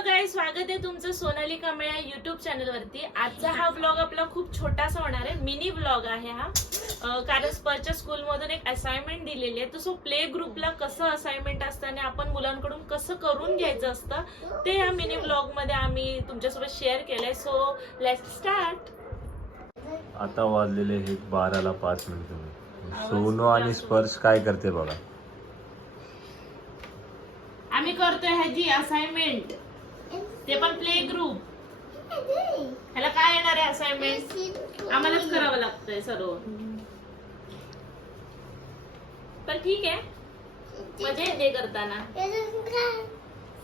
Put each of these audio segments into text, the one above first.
Hello गाय स्वागत आहे तुमचं सोनाली कांबळे या युट्यूब चॅनल वरती. आजचा हा ब्लॉग आपला खूप छोटासा होणार आहे. मिनी ब्लॉग आहे हा. कारण स्पर्च्या स्कूल मधून एक असाइनमेंट दिलेली आहे. तसं प्ले ग्रुपला कसं असाइनमेंट असतं आणि आपण मुलांकडून कसं करून घ्यायचं असतं ते या मिनी ब्लॉगमध्ये आम्ही तुमच्यासोबत शेअर केलंय. सो लेट स्टार्ट आता वाजलेले हे बाराला पाच मिनिटं सोनू आणि स्पर्श काय करते बघा. आम्ही करतोय ह्याची असाइनमेंट ते पण प्ले ग्रुप ह्याला काय येणार आहे असाइनमेंट आम्हालाच करावं लागतंय सर्व. पण ठीक आहे. मजा येते करताना.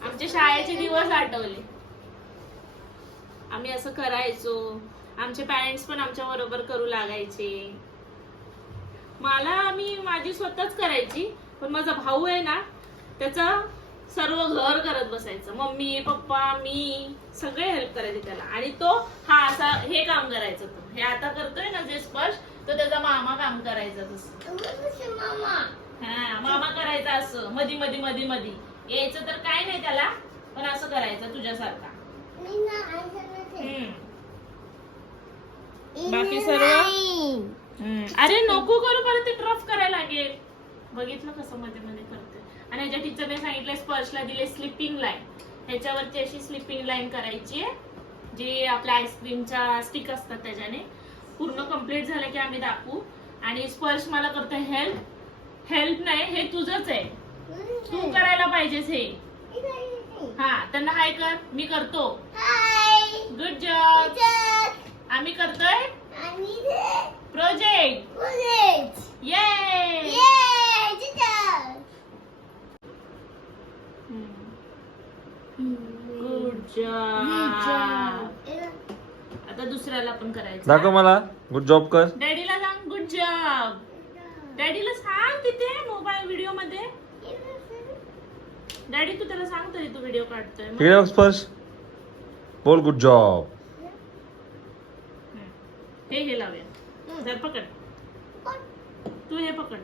आमचे शाळेचे दिवस आठवले. आम्ही असं करायचो. आमचे पॅरेंट्स पण आमच्या बरोबर करू लागायचे. मला मी माझी स्वतःच करायची. पण माझा भाऊ आहे ना त्याचा सर्व घर करत बसायचं. मम्मी पप्पा मी सगळे हेल्प करायचे त्याला. आणि तो हा असा हे काम करायचं तो. हे आता करतोय ना जे स्पर्श तो त्याचा मामा काम करायचा मामा हा मामा करायचा असं. मधी मधी मधी मधी. यायचं तर काय नाही त्याला पण असं करायचं तुझ्यासारखा. हम्म. बाकी सर्व? हम्म. अरे नको करू परत ते ड्रॉप करायला लागेल. बघितलं कसं मध्ये मध्ये करते. आणि ह्याच्या टीचरने सांगितलं स्पर्शला दिले स्लिपिंग लाईन ह्याच्यावरती अशी स्लिपिंग लाईन करायची आहे जे आपल्या आईस्क्रीमच्या स्टिक असतात त्याच्याने. पूर्ण कंप्लीट झालं की आम्ही दाखवू. आणि स्पर्श मला करतो हेल्प हेल्प नाही हे तुझंच आहे. तू करायला पाहिजेस हे. हा त्यांना हाय कर मी करतो. गुड जॉब आम्ही करतोय प्रोजेक्ट ये गुड जॉब आता दुसऱ्याला पण करायचं. दाखव मला. गुड जॉब कर. डॅडीला सांग गुड जॉब डॅडीला सांग तिथे मोबाईल व्हिडिओमध्ये. डॅडी तू त्याला सांग तरी तू व्हिडिओ काढतोय. मग. तिकडे स्पर्श बोल गुड जॉब हम्म. हे हे लावूया. जर पकड. तू हे पकड.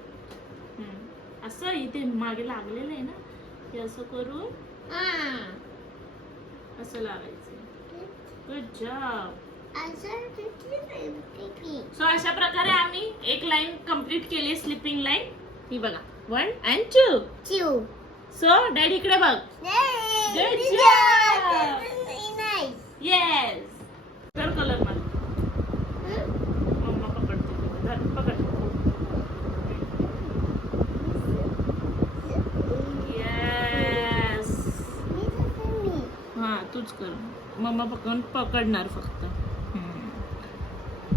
हम्म. असं इथे मागे लागलेलं आहे ना. ते असं करून. असं लावायचं गुड जॉब सो अशा प्रकारे आम्ही एक लाईन कंप्लीट केली स्लिपिंग लाईन ही बघा one and two so daddy इकडे बघ Good job. येस कर कलर मला मम्मा पकडते धर, पकड येस हा तूच कर. मम्मा पकडून पकडणार फक्त.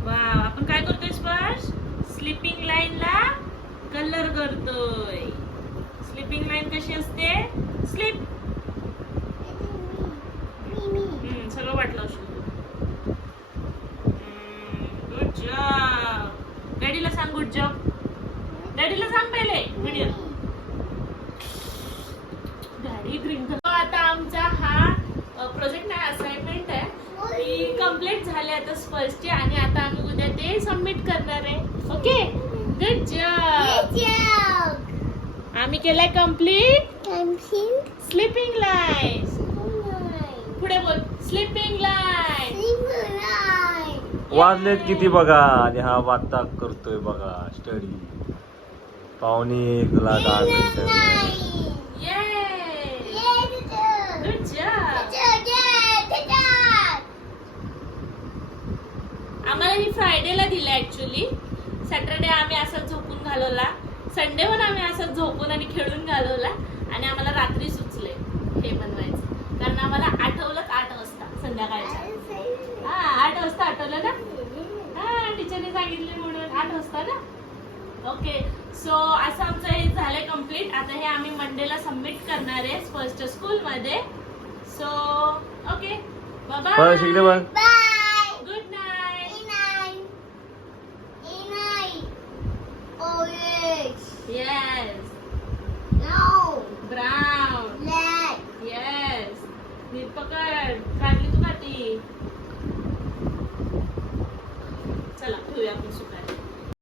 वा आपण काय करतोय स्पर्श? स्लिपिंग लाईन ला कलर करतोय. स्लिपिंग लाईन कशी असते? स्लिप. सगळं वाटलं गुड जॉब डॅडीला सांग गुड जॉब डॅडीला सांग पहिले व्हिडिओ डॅडी ग्रीन आता आमचा हा प्रोजेक्ट नाही असाइनमेंट आहे ती झाली आता स्पर्शची आणि आता आम्ही उद्या ते सबमिट करणार आहे. ओके गुड जॉब आम्ही केलाय कंप्लीट स्लिपिंग लाईन पुढे बोल. स्लिपिंग लाईन वाजलेत किती बघा? आणि हा वाता करतोय बघा. स्टडी पावणे एकला दहा मिनिटं गुड जॉब आम्हाला ही फ्रायडेला दिलं ऍक्च्युली सॅटरडे आम्ही असंच झोपून घालवला. संडे पण आम्ही असंच झोपून आणि खेळून घालवला आणि आम्हाला रात्री सुचले हे बनवायचं. कारण आम्हाला आठवलंच आठ वाजता संध्याकाळच्या. हा आठ वाजता आठवलं ना? हा टीचरने सांगितले म्हणून आठ वाजता ना? ओके सो असं आमचं हे झालंय कंप्लीट आता हे आम्ही मंडेला सबमिट करणार आहे फर्स्ट स्कूल मध्ये. सो ओके बाबा Yes.